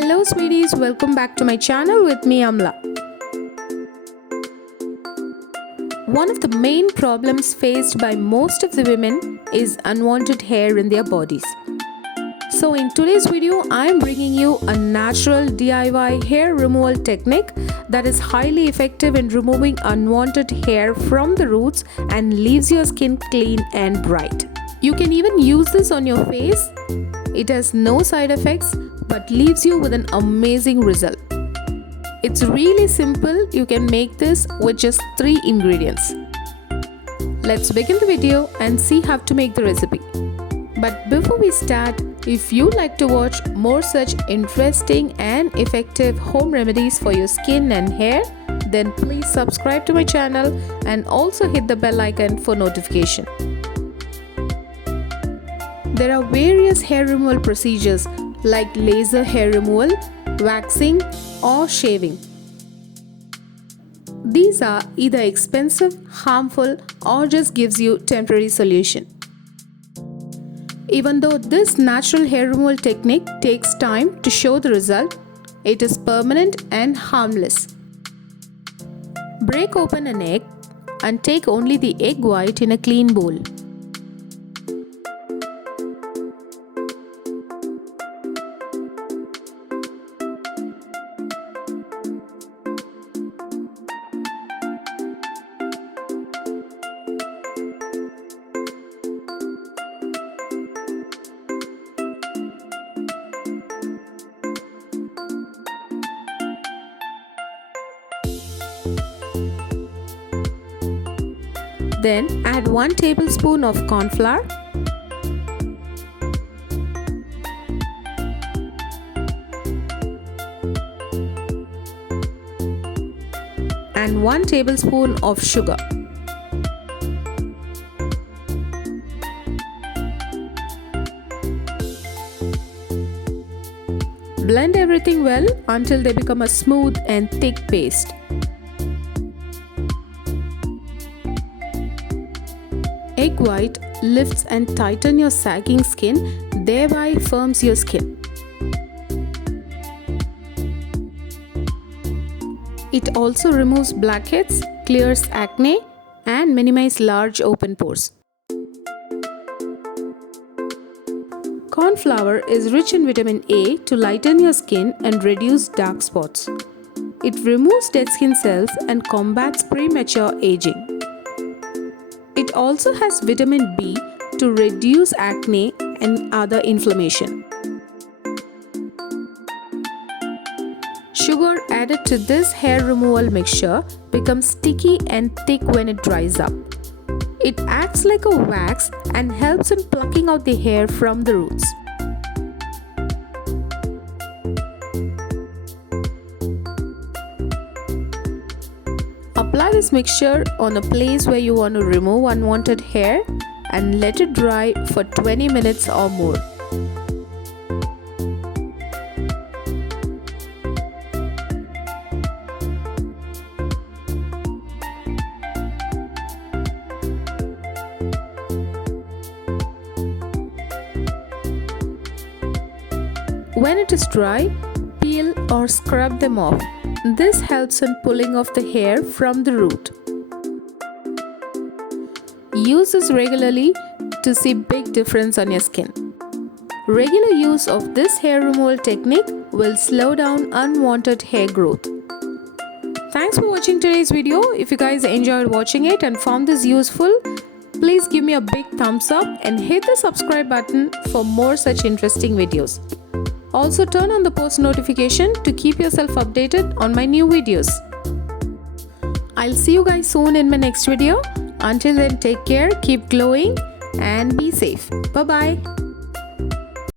Hello sweeties, welcome back to my channel with me Amala. One of the main problems faced by most of the women is unwanted hair in their bodies. So in today's video, I am bringing you a natural DIY hair removal technique that is highly effective in removing unwanted hair from the roots and leaves your skin clean and bright. You can even use this on your face. It has no side effects but leaves you with an amazing result. It's really simple. You can make this with just 3 ingredients. Let's begin the video and see how to make the recipe. But before we start, if you like to watch more such interesting and effective home remedies for your skin and hair, then please subscribe to my channel and also hit the bell icon for notification. There are various hair removal procedures like laser hair removal, waxing or shaving. These are either expensive, harmful or just gives you temporary solution. Even though this natural hair removal technique takes time to show the result, it is permanent and harmless. Break open an egg and take only the egg white in a clean bowl. Then add 1 tablespoon of corn flour, and 1 tablespoon of sugar. Blend everything well until they become a smooth and thick paste. Egg white lifts and tightens your sagging skin, thereby firms your skin. It also removes blackheads, clears acne, and minimizes large open pores. Corn flour is rich in vitamin A to lighten your skin and reduce dark spots. It removes dead skin cells and combats premature aging. It also has vitamin B to reduce acne and other inflammation. Sugar added to this hair removal mixture becomes sticky and thick when it dries up. It acts like a wax and helps in plucking out the hair from the roots. Apply this mixture on a place where you want to remove unwanted hair and let it dry for 20 minutes or more. When it is dry, peel or scrub them off. This helps in pulling off the hair from the root. Use this regularly to see big difference on your skin. Regular use of this hair removal technique will slow down unwanted hair growth. Thanks for watching today's video. If you guys enjoyed watching it and found this useful, please give me a big thumbs up and hit the subscribe button for more such interesting videos. Also turn on the post notification to keep yourself updated on my new videos. I'll see you guys soon in my next video. Until then, take care, keep glowing and be safe. Bye bye.